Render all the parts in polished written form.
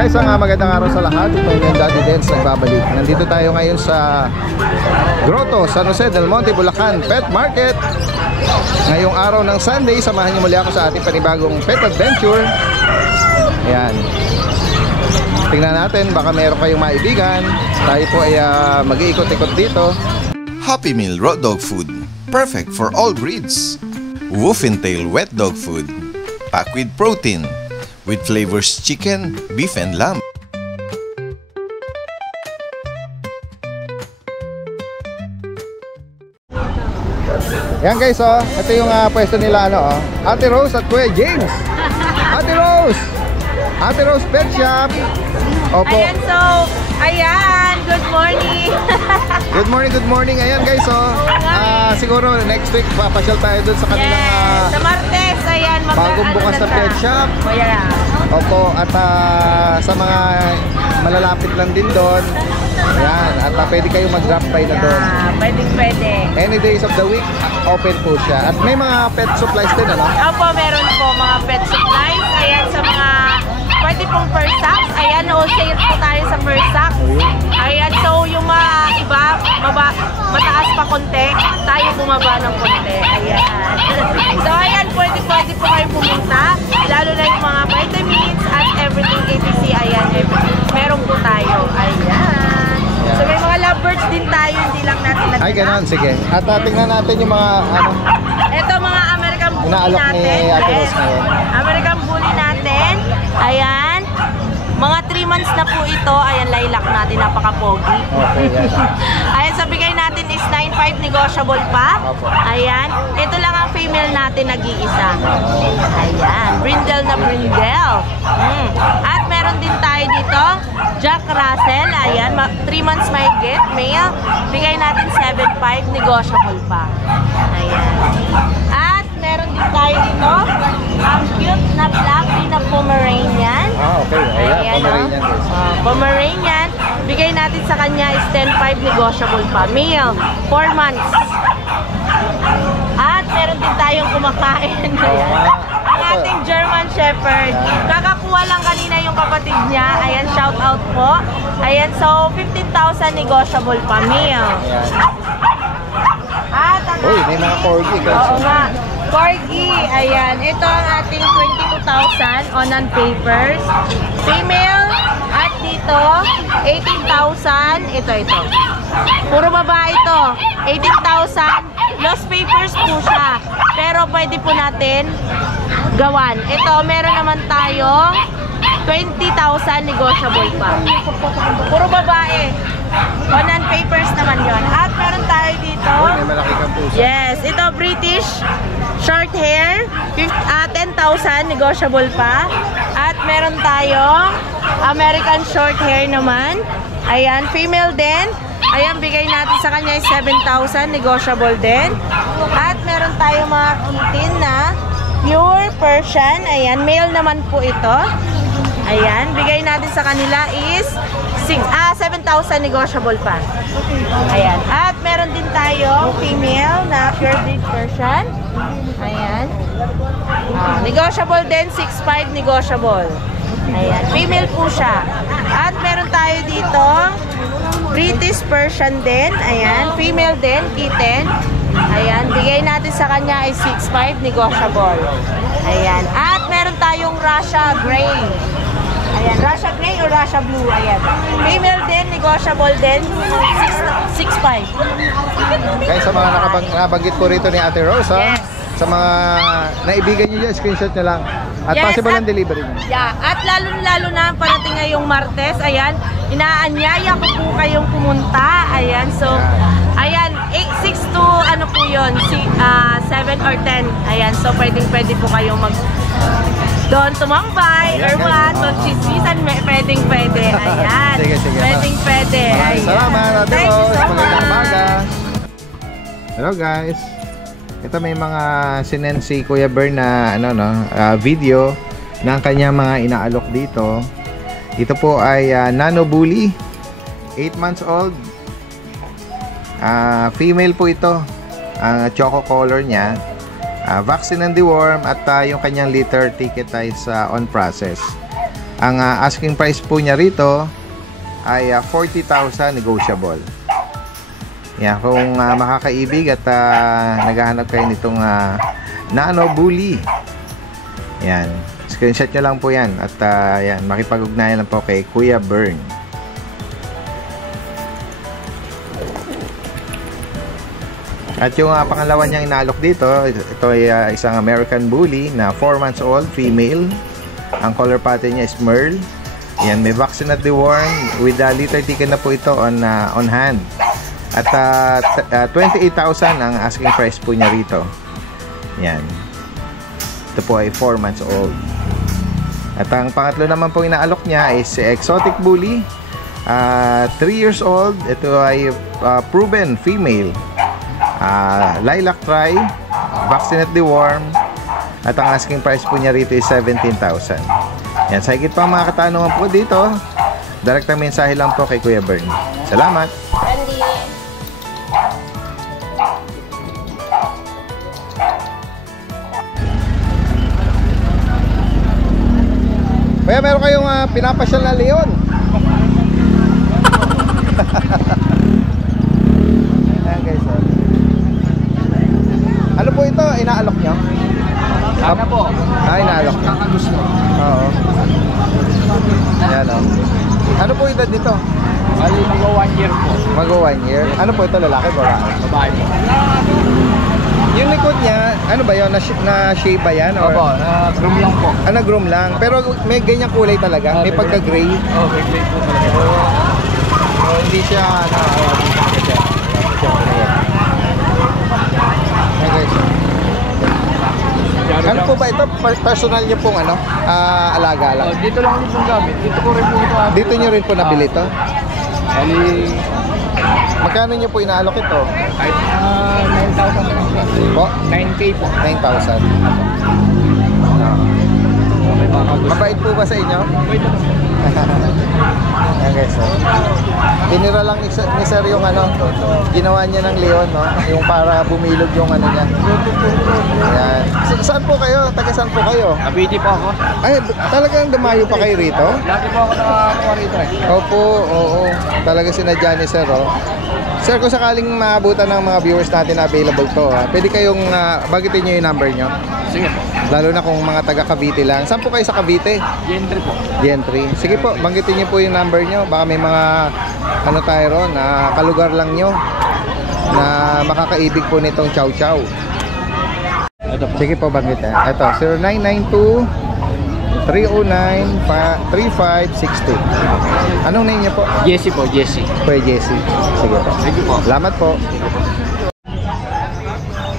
Guys, magandang araw sa lahat. Ito yung Daddy Dance nagbabalik. Nandito tayo ngayon sa Grotto, San Jose del Monte, Bulacan Pet Market. Ngayong araw ng Sunday, samahan niyo muli ako sa ating panibagong pet adventure. Ayan. Tingnan natin, baka meron kayong maibigan. Tayo po ay mag-iikot-ikot dito. Happy Meal Raw Dog Food, perfect for all breeds. Wolf and Tail Wet Dog Food, packed with protein, with flavors chicken, beef, and lamb. Yan guys, ito yung pwesto nila, Ate Rose at Kuya James. Ate Rose! Ate Rose Pet Shop. Opo. Ayan, ayan, good morning. Good morning. Ayan guys, siguro next week papasyal tayo dun sa kanilang sa Martes, ayan, bagong bukas na pet shop. Opo, at sa mga malalapit lang din doon. Ayan, at pwede kayong mag-drop by na doon. Pwede. Any days of the week, open po siya. At may mga pet supplies din, ano? Opo, meron po mga pet supplies. Ayan, sa mga pwede pong first sack. Ayan, wholesale po tayo sa first sack. Ayan, so yung mga iba, mataas pa konti, tayo bumaba ng konti. Ayan. So ayan, pwede po kayo pumunta. Lalo na yung mga vitamins at everything ABC. Ayan, meron po tayo. Ayan. So may mga lovebirds din tayo, hindi lang natin nagtala. Ay, ganun, sige. At tingnan natin yung mga, ito mga American Bully inaalok natin. ni Ate Rose ngayon. American Bully natin. Ayan. Mga 3 months na po ito. Ayan, lilac natin. Napaka-pogi. Okay, ayan, sa bigay natin is 9.5 negotiable pa. Ayan. Ito lang ang female natin nag-iisa. Ayan. Brindle na brindle. At meron din tayo dito, Jack Russell. Ayan. 3 months may get. Male. Bigay natin 7.5 negotiable pa. Ayan. At meron din tayo dito, ang cute na black na Pomeranian. Okay. Ayan, Pomeranian guys. Pomeranian. Bigay natin sa kanya is 10.5 negotiable pa. Male, 4 months. At meron din tayong kumakain. Ang ating German Shepherd. Kakakuha lang kanina yung kapatid niya. Ayan, shout out po. Ayan, so 15,000 negotiable pa. Male. At may mga corgi guys. Oo nga. Corgi, ayan. Ito ang ating 22,000 on papers. Female, at dito, 18,000. Ito. Puro babae ito. 18,000. Lost papers po siya. Pero pwede po natin gawan. Ito, meron naman tayong 20,000 negotiable pa. Puro babae. On papers naman yon. At meron tayo dito. May malaki kang puso. Yes, ito British short hair, 10,000 negotiable pa. At meron tayong American short hair naman. Ayan, female din. Ayan, bigay natin sa kanya is 7,000 negotiable din. At meron tayong mga kitten na pure Persian. Ayan, male naman po ito. Ayan, bigay natin sa kanila is 7,000 negotiable pa. Ayan. At meron din tayo female na pure breed Persian. Ayan. Negotiable din, 6.5 negotiable. Ayan. Female po siya. At meron tayo dito British Persian din. Ayan. Female din, kitten. Ayan. Bigay natin sa kanya is 6.5 negotiable. Ayan. At meron tayong Russia Gray. Ayan, Russia Gray or Russia Blue, ayan. Female din, negotiable din, 6.5. Guys, sa mga nabanggit po rito ni Ate Rose, Yes. Sa mga naibigan nyo dyan, screenshot nyo lang. At Yes, possible ang delivery nyo. Yeah, at lalo na parating ngayong Martes, ayan, inaanyaya ko po kayong pumunta, ayan, so, ayan, 6 to, ano po yun, 7 or 10, ayan, so pwede po kayong doon tumambay or what, so chismisan, pwede. Ayan. Sige. Pwede. Ayan. Salamat, Ate Thank you Rose. so Magandang much. umaga. Hello guys. Ito may mga sinend si Kuya Bern na video ng kanyang mga inaalok dito. Ito po ay Nano Bully, 8 months old. Female po ito. Ang choco color niya. Vaccine and deworm at yung kanyang litter ticket ay on process. Ang asking price po niya rito ay 40,000 negotiable. Yan, kung makakaibig at naghahanap kayo nitong Nano Bully. Yan, screenshot nyo lang po yan at yan, makipag-ugnayan lang po kay Kuya Bern. At yung pangalawa niyang inaalok dito, ito ay isang American Bully na 4 months old, female. Ang color pattern niya is Merle. Yan, may vaccine at deworm with litter ticket na po ito on hand. At 28,000 ang asking price po niya rito. Yan. Ito po ay 4 months old. At ang pangatlo naman po inaalok niya is Exotic Bully. 3 years old. Ito ay proven female. Lilac Tri. Vaccine at deworm. At ang asking price po niya rito is 17,000. Yan. Sa higit pa mga katanungan po dito, direktang mensahe lang po kay Kuya Bern. Salamat! Andy. Kaya meron kayong pinapasyal na leon. Ayan guys. Ano po ito? Inaalok nyo? Sana po. Inaalok. Kakagusto. Oo. Ayan o. Ano po edad nito? Bali, mag 1 year po. Mag 1 year. Ano po ito? Lalaki ba? Babae po. Yung likod niya, ano ba yun? Na-shape ba yan? Or? Opo, groom lang po. Nag-groom lang. Pero may ganyang kulay talaga. May pagka-gray. Oh, may plate po talaga. So, hindi siya Okay. Ano po ba ito? Personal niyo pong alaga lang? Dito lang ulit yung gamit. Dito ko rin po ito. Dito niyo rin po nabili ito? Bali, Magkano niyo po inaalok ito? kahit 9,000 Po? 9K po. 9,000. May makagusto. Mabait po ba sa inyo? Wait lang. Ayan guys, so. Tinira lang ni Sir yung ginawa niya ng leon, no? Yung para bumilog yung niya. Ayan. Saan po kayo? Taga saan po kayo? Abiti po ako. Ay, talagang dumayo pa kayo rito? Lagi po ako nakakuha rito eh. Opo, oo. Talaga sinadya ni Sir, oh. Sir, kung sakaling maabutan ng mga viewers natin na available to, pwede kayong bagitin nyo yung number nyo. Sige po. Lalo na kung mga taga Cavite lang. Saan po kayo sa Cavite? Gentry po. Gentry. Sige po, banggitin nyo po yung number nyo. Baka may mga tayo ron na kalugar lang nyo na makakaibig po nitong Chow Chow. Ito po. Sige po, banggitin. Ito, 0992-309-3562. Anong name nyo po? Jesse po, Jesse. Kuya Jesse. Sige po. Thank you po. Salamat po.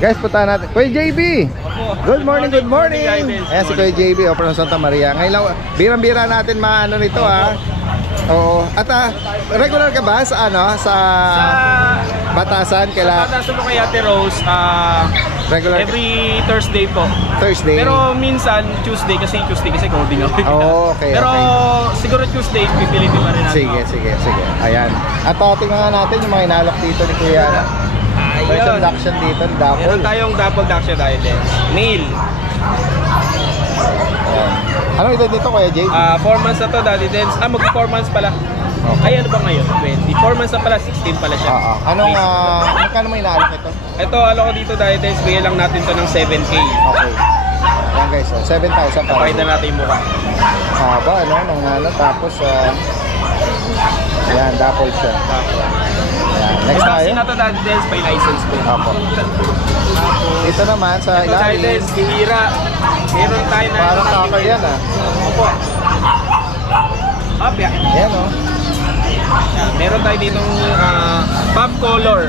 Guys, punta natin. Kuya JB! Good morning, good morning! Ayan si Kuya JB, from Santa Maria. Ngayon lang, birang-bira natin maano nito Oo. At regular ka ba sa sa Batasan? Batasan po kay Ate Rose, Regular every Thursday po. Thursday? Pero minsan Tuesday kasi coding ako. Okay, Pero okay. siguro Tuesday pipilitin pa rin natin. Sige. Ayan. At tingnan nga natin yung mga inalok dito ni Kuya. First induction dito, double. Meron tayong double duction tayo din. Nail. Ayan. Anong edad nito, Kuya Jay? 4 months na to, Daddy Dance. Mag 4 months pala. Okay. Ay, ano ba ngayon? 20. 4 months na pala, 16 pala siya. Anong, magkano mo inaalok ito? Ito, ko dito, Daddy Dance. Bigyan lang natin to ng 7K. Okay. Ayan guys, 7,000 pa. Pakita natin yung mukha. Haba, tapos, ayan, double siya. Ayan, next tayo. Vaccine na to, Daddy Dance, by license ko. Opo. Dito naman, sa Ito, Daddy ilalim. Dance, bihira. Meron tayo na... Parang cocker yan, Opo. Apya. Ayan, Meron tayo ditong pop color.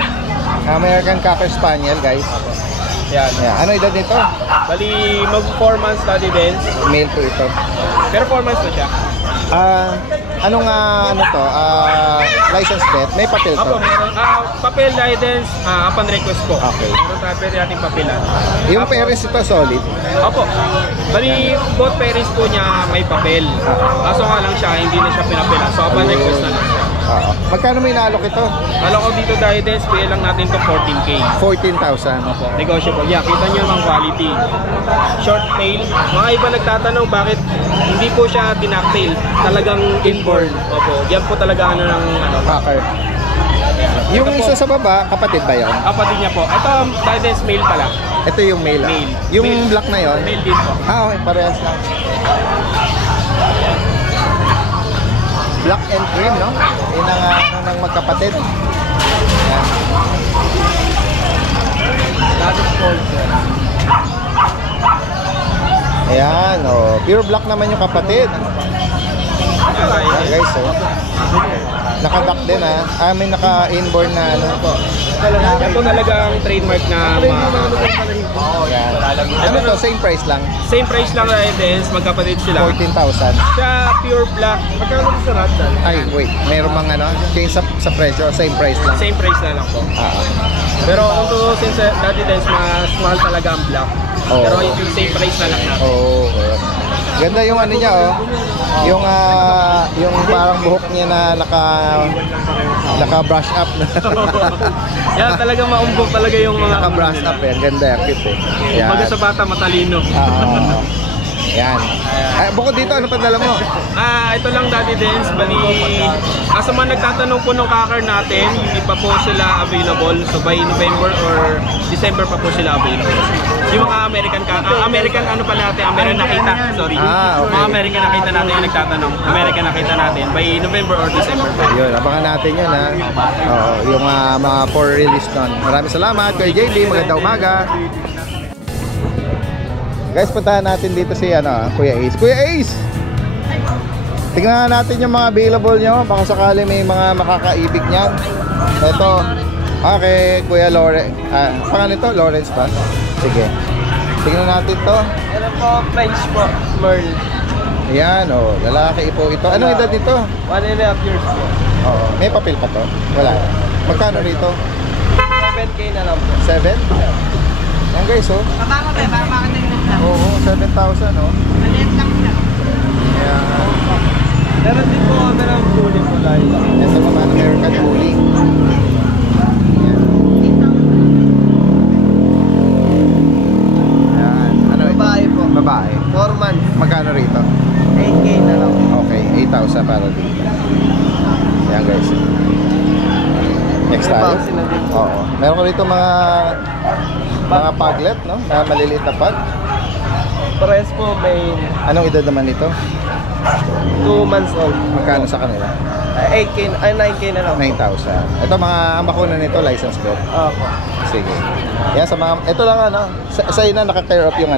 American Cocker Spaniel, guys. Yan. Ayan. Ano edad nito? Bali, mag 4 months, Daddy Dance. Male po ito. Pero 4 months na siya. Anong license plate? May papel to? Opo, meron. Papel guidance upon request po. Okay. Meron tayo pwede natin papilan. Yung parents ito solid? Opo. Bali, both parents po niya may papel. Kaso nga lang siya, hindi na siya pinapilan. So, upon request na lang siya. Oo. Magkano may naalok ito? Kala ko dito Didens, pay lang natin to 14K. 14,000. Opo, negotiable. Yeah, kita nyo ng quality. Short tail. Mga iba nagtatanong bakit hindi po siya tinaktail. Talagang inborn. Opo, yan po talaga ano ng ano. Packer. Yung isa sa baba, kapatid ba yun? Kapatid niya po. Ito, Didens male pala. Ito yung male. Male. Yung Male. black na yon. Male din po. Okay, parehas lang. Black and cream, no? Yun ang ano ng magkapatid. Ayan. Ayan, oh. Pure black naman yung kapatid. Ayan, guys, oh. Naka-duck din, ha? May naka-inborn na ano po. Yan po talagang trademark na mga... Ayan. Ano to? Same price lang? Same price lang Didens, magkapatid sila. 14,000. Siya pure black. Magkano sa Rattan? Ay, wait. Mayroon mang ano? Change sa presyo. Same price lang. Same price na lang po. Ah. Pero kung tutusin sa Didens, mas mahal talaga ang black. Oo. Pero yung same price na lang natin. Oo. Ganda yung ano niya, oh. Yung parang buhok niya na naka-brush up. Yan, talagang maumbok talaga yung mga... Naka-brush up, eh. Ganda, cute, eh. Yan. Baga sa bata, matalino. Yan. Ay, bukod dito, ano pa dala mo? Ito lang Didens, bali... Asa man nagtatanong po ng kakar natin, hindi pa po sila available. So by November or December pa po sila available. Yung mga American ano pa natin, American nakita, sorry. Okay. Mga American nakita natin yung nagtatanong. American nakita natin by November or December pa. Yun, abangan natin yun, ha. Oo, yung mga for release nun. Maraming salamat, Kuya JB. Magandang umaga. Guys, puntahan natin dito si Kuya Ace. Kuya Ace! Tingnan natin yung mga available nyo. Baka sakali may mga makakaibig niyan. Ito. Okay, Kuya Lawrence. Pangalan nito? Lawrence pa? Sige. Tingnan natin to. Ano po, French po, Merl. Ayan, lalaki po ito. Anong edad nito? 1.5 years po. Oo. May papel pa to? Wala. Magkano rito? 7K na lang po. 7? Yan guys, Baba mo ba? Baka makatagnan lang. Oo, 7,000, Maliit lang na. Ayan. Meron din po kami ng bully po dahil. Ito naman, American Bully. Ayan. Ano ito? Babae po. Babae. 4 months. Magkano rito? 8K na lang. Okay, 8,000 para dito. Ayan guys. Next tayo. Vaccine na din. Oo. Meron ko rito mga paglet, no? Mga maliliit na pag. Pares po may Anong edad naman ito? 2 months old. Magkano sa kanila? 8K, 9K na lang. 9,000. Ito ang bakuna nito, license plate. Opo. Sige. Yan sa mga, ito lang sa na naka-clear up yung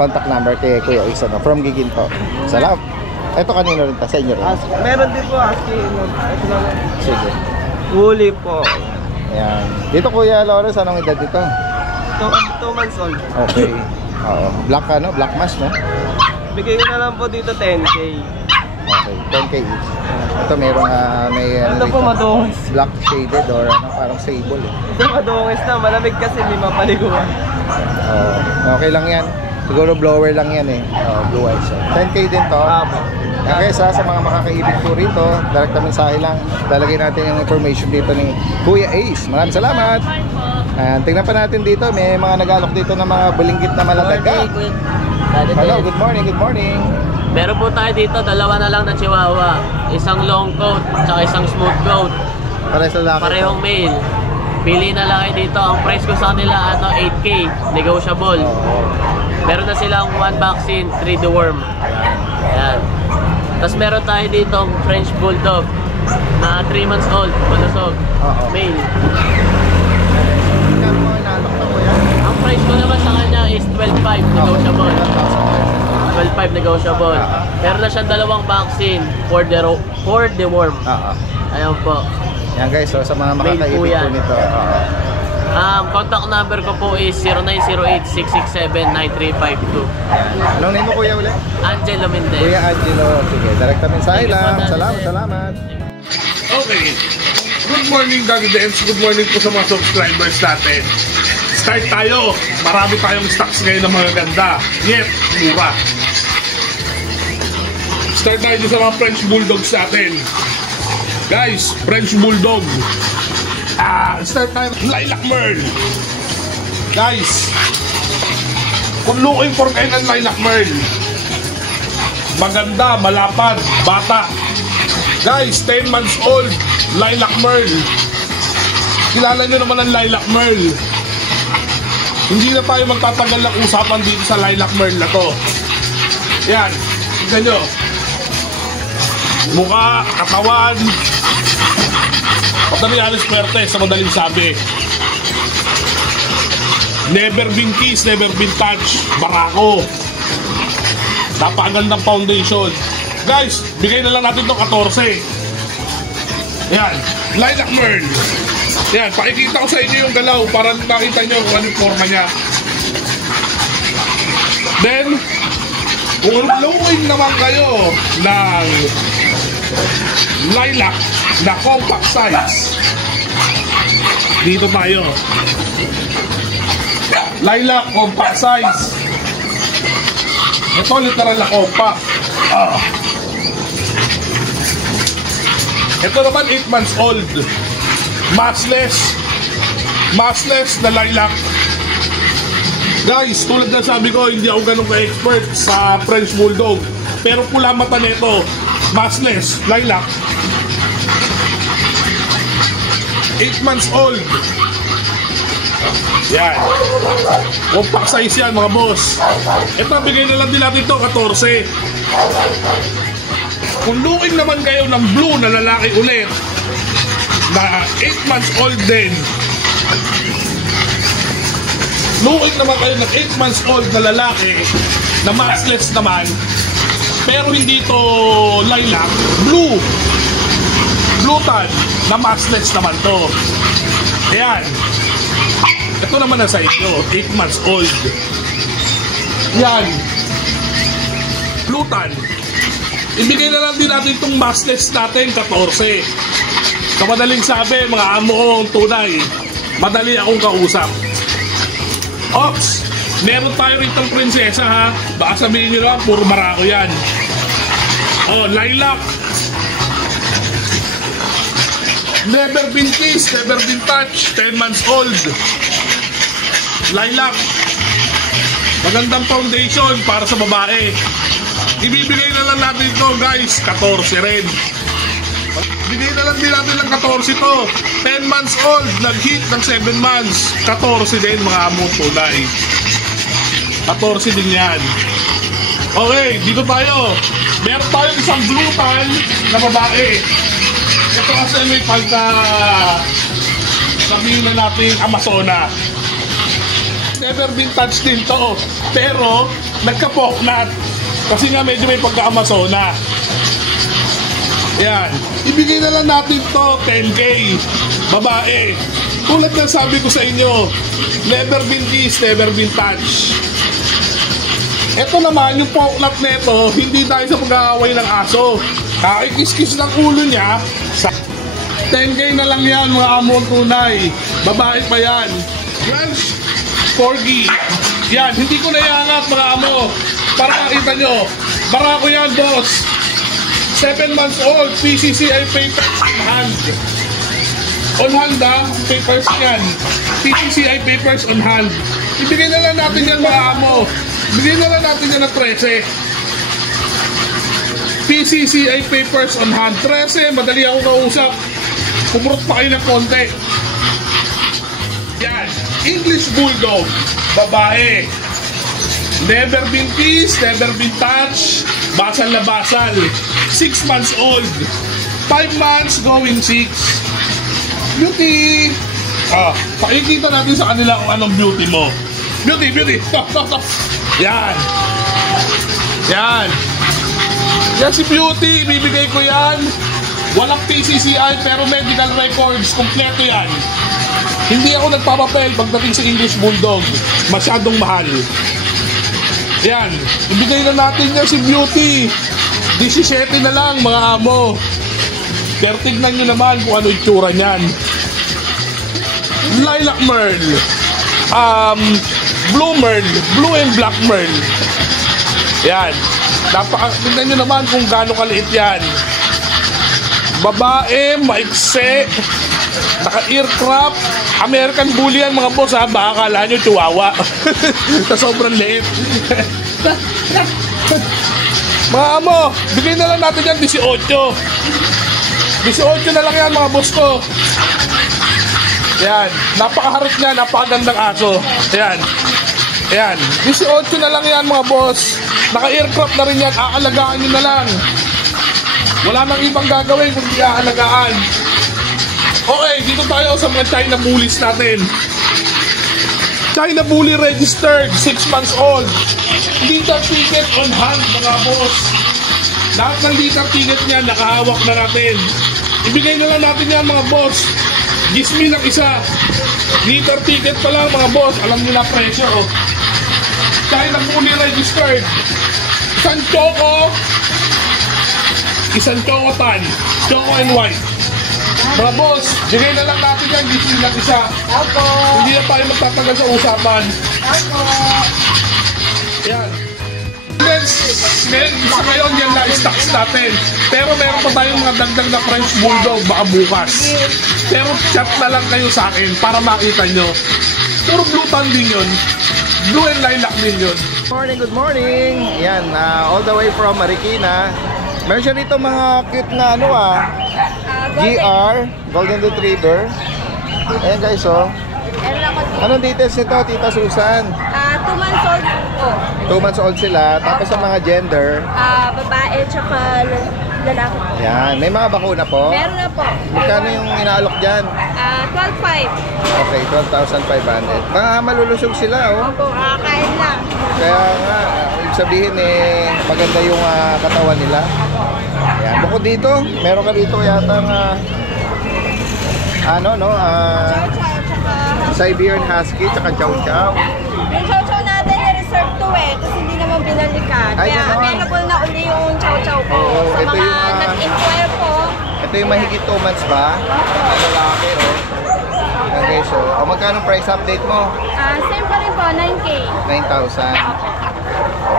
contact number kay Kuya Ace, from Giginto. Salamat. Ito kanino rin ta, sa inyo rin. Meron din po Husky. Ito lang. Sige. Bully po. Ayan. Dito Kuya Lawrence, anong edad dito? 2 months old. Okay. Oo. Black mask, no? Bigay ko na lang po dito 10K. Okay. 10K each. Ito mayroong may Ito po dito, madungis. black shaded or parang sable, eh. Ito madungis na. Malamig kasi may mapaliguan. Oo. Okay lang yan. Siguro blower lang yan, eh. Blue eyes. 10K din to. Opo. Okay, sa mga makakaibig po rito, direkta mensahe lang. Lalagay natin yung information dito ni Kuya Ace. Maraming salamat. Tingnan pa natin dito, may mga nag-alok dito ng mga bulinggit na maladaga. Hello, good morning, good morning. Meron po tayo dito, dalawa na lang na chihuahua. Isang long coat, tsaka isang smooth coat. Parehas lalaki. Parehong male. Pili na lang kayo dito. Ang price ko sa kanila, 8K. Negotiable. Meron na silang 1 vaccine, 3 deworm. Ayan. Tapos meron tayo dito French Bulldog na 3 months old, malusog. Male. Ang price ko naman sa kanya is 12.5 negotiable. 12.5 negotiable. Meron na siyang 2 vaccine for the worm. Ayan po. Yan guys, so sa mga makakaibig po nito. Contact number ko po is 0908-667-9352. Anong name mo Kuya ulit? Angelo Mendez. Kuya Angelo. Sige, direkta mensahe Thank you po, lang. Daddy Salamat, Dance. salamat. Okay. Good morning, Daddy Dance. Good morning po sa mga subscribers natin. Start tayo. Marami tayong stocks ngayon na mga ganda. Yet, mura. Start tayo sa mga French Bulldogs natin. Guys, French Bulldog. Start tayo. Lilac Merle. Guys, kung looking for kayo ng Lilac Merle, maganda, malapad, bata. Guys, 10 months old, Lilac Merle. Kilala nyo naman ang Lilac Merle. Hindi na tayo magtatagal ng usapan dito sa Lilac Merle na to. Yan, tignan nyo. Mukha, katawan, Pagkamiyalis swerte sa madaling sabi. Never been kissed, never been touched. Barako. Napakagandang foundation. Guys, bigay na lang natin itong 14. Yan, Lilac Merle. Yan, pakikita ko sa inyo yung galaw para makita nyo kung anong forma niya. Then, kung looking naman kayo ng lilac na compact size, dito tayo. Lilac compact size. Ito literal na compact. Ito naman 8 months old. Massless na lilac. Guys, tulad na sabi ko, hindi ako ganun ka-expert sa French Bulldog. Pero pula mata nito, massless, lilac. 8 months old. Yan. Compact size yan mga boss. Ito, bigay na lang din natin ito, 14. Kung looking naman kayo ng blue na lalaki ulit, na 8 months old din, looking naman kayo ng 8 months old na lalaki na massless naman, pero hindi to lilac, blue tan na massless naman to. Ayan, ito naman na sa inyo, 8 months old. Yan, blue tan. Ibigay na lang din natin itong massless natin, 14. Sa madaling sabi, mga amo kong tunay, madali akong kausap. Ops, meron tayo rito ng prinsesa ha. Baka sabihin nyo lang, puro Barako yan. Oh, lilac. Never been kissed, never been touched, 10 months old. Lilac. Magandang foundation para sa babae. Ibibigay na lang natin ito guys, 14 rin. Bigay na lang din natin ng 14 to. 10 months old, nag-hit ng 7 months. 14 din mga amo tunay. 14 din yan. Okay, dito tayo. Meron tayong isang blue tan na babae. Ito kasi may pagka sabihin na natin Amazona. Never been touched din to. Pero nagka-poknat. Kasi nga medyo may pagka-Amazona. Yan. Ibigay na lang natin to 10K. Babae. Tulad na sabi ko sa inyo, never been kissed, never been touched. Ito naman, yung poknat neto, hindi tayo sa pag-aaway ng aso. Kakikis-kis ng ulo niya. 10K na lang yan, mga among tunay. Babae pa yan. Welsh Corgi. Yan, hindi ko naiangat mga amo. Para makita nyo, Barako yan, boss. 7 months old, PCCI papers on hand. On hand ha, papers yan. PCCI papers on hand. Ibigay na lang natin yan mga amo. Ibigay na lang natin yan na 13. PCCI papers on hand. 13, madali ako kausap. Pumurot pa kayo ng konti. Yan, English Bulldog, babae. Never been kissed, never been touched. Basal na basal. 6 months old. 5 months going 6. Beauty. Pakikita natin sa kanila kung anong beauty mo. Beauty, beauty. Yan. Yan. Yan si Beauty. Bibigay ko yan. Walang PCCI pero medical records. Kompleto yan. Hindi ako nagpapapel pagdating sa English Bulldog. Masyadong mahal. Yan, ibigay na natin yan si Beauty. 17 na lang mga amo. Pero tignan nyo naman kung ano itsura niyan. Lilac Merle, Blue Merle, Blue and Black Merle. Yan, tignan nyo naman kung gaano kaliit yan. babae, maikse, naka-earcraft, American Bully yan mga boss ha, baka akala nyo chihuahua. Sa sobrang liit. Mga amo, bigay na lang natin yan 18. 18 na lang yan mga boss ko. Yan, napakaharot niya, napakagandang aso. Yan. Yan, 18 na lang yan mga boss. Naka-aircraft na rin yan, aalagaan nyo na lang. Wala nang ibang gagawin kundi aalagaan. Okay, dito tayo sa mga China Bullies natin. China Bully registered, 6 months old. Litter ticket on hand mga boss. Lahat ng litter ticket niya nakahawak na natin. Ibigay na lang natin yan mga boss. Gismi ng isa. Litter ticket pa lang mga boss. Alam niyo na presyo oh. China Bully registered. Isang choco. Isang choco tan. Choco and white. Mga boss, bigay na lang natin yan. Gismi ng isa. Hindi na tayo magtatagal sa usapan. Yan. Ngayon yan na stocks natin. Pero meron pa tayong mga dagdag na French Bulldog baka bukas. Pero chat na lang kayo sa akin para makita nyo. Puro blue tan din yun. Blue and lilac din yun. Good morning. Yan, all the way from Marikina. Meron siya dito mga cute na ano GR, Golden Retriever. Ayan guys oh. Anong details nito, Tita Susan? 2 months old po. 2 months old sila. Tapos sa mga gender, Babae tsaka lalaki po. yan, may mga bakuna po. Meron na po. Magkano yung inaalok dyan? 12.5. Okay, 12,500. Mga malulusog sila oh. Opo, kain lang. Kaya nga, ibig sabihin maganda yung katawan nila. Yan, bukod dito, meron ka dito yata Chow chow tsaka Siberian Husky, tsaka Chow Chow. yung chow chow natin na-reserve to kasi hindi naman binalikan. Ay, Kaya ganon. available na uli yung chow chow po. Oo, Sa ito mga yung, nag-inquire po. Ito yung mahigit 2 months ba? Lalaki oh. Okay, so, magkano price update mo? Same pa rin po, 9K. 9,000.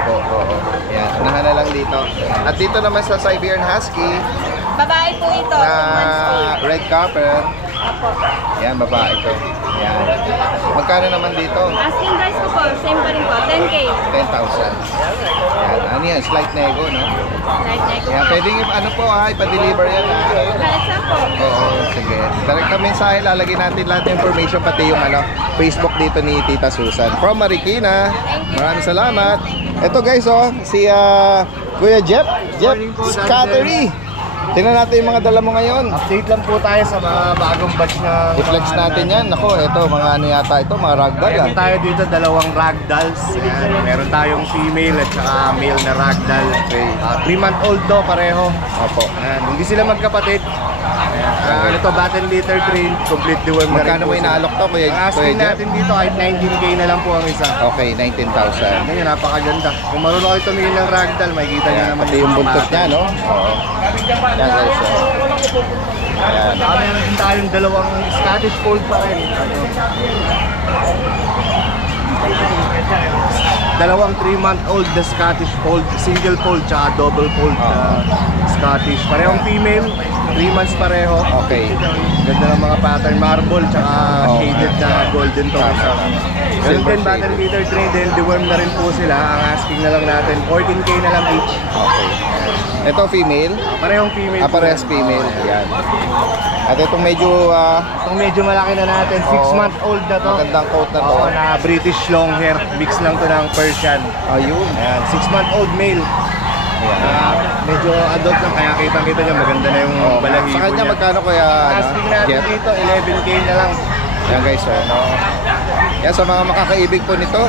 Oo. Yan, unahan na lang dito. At dito naman sa Siberian Husky, Babae po ito, 2 months old. na red copper. Opo. Yan, babae ito. Yan. Magkano naman dito? Asking price ko po, same pa rin po, 10K. 10,000. Yan, ano yan? Slight nego, no? Light neck po. Yan, pwedeng ano po ipa-deliver yan Kahit saan po. Oo, sige. Direct na mensahe, lalagyan natin lahat ng information, pati yung Facebook dito ni Tita Susan. From Marikina. Maraming salamat. Ito guys, si Kuya Jeff Scattery. Tingnan natin yung mga dala mo ngayon. Update lang po tayo sa mga bagong batch na I-flex natin yan. Nako, ito, mga ano yata ito, mga ragdoll Meron tayo dito 2 ragdolls. Ayan. Meron tayong female at saka male na ragdoll. 3-month-old to pareho. Opo. Ayan. Hindi sila magkapatid. Ayan. Ito battle litter train, complete deworm na rin Magkano po mo sila. inaalok to, Kuya Ang asking Jeff? natin dito ay 19K na lang po ang isa. Okay, 19,000. Ngayon, napakaganda. Kung marunong kayo tumingin ng ragdoll, makikita nyo Ayan, naman pati yung buntot niya, no? Oo. Yan guys, Ayan. Meron din tayong 2 Scottish Fold pa rin. 2 3-month-old na Scottish Fold, single fold tsaka double fold Scottish. Parehong female, 3 months pareho. Okay. Ganda ng mga pattern, marble tsaka shaded na golden to. Meron Silver din battle shaded. leader train, then deworm na rin po sila. Ang asking na lang natin, 14K na lang each. Okay. Ito female. Parehong female. Parehas female. Yan. At itong medyo Itong medyo malaki na natin, 6-month-old na to. magandang coat na to. Oo, na British long hair, mix lang to ng Persian. Ayun. Ayan, 6-month-old male. Medyo adult lang, kaya kitang-kita niya maganda na yung balahibo Sa kanya niya. magkano kaya Asking natin Jeff? dito, 11K na lang. Yan guys, yan sa mga makakaibig po nito,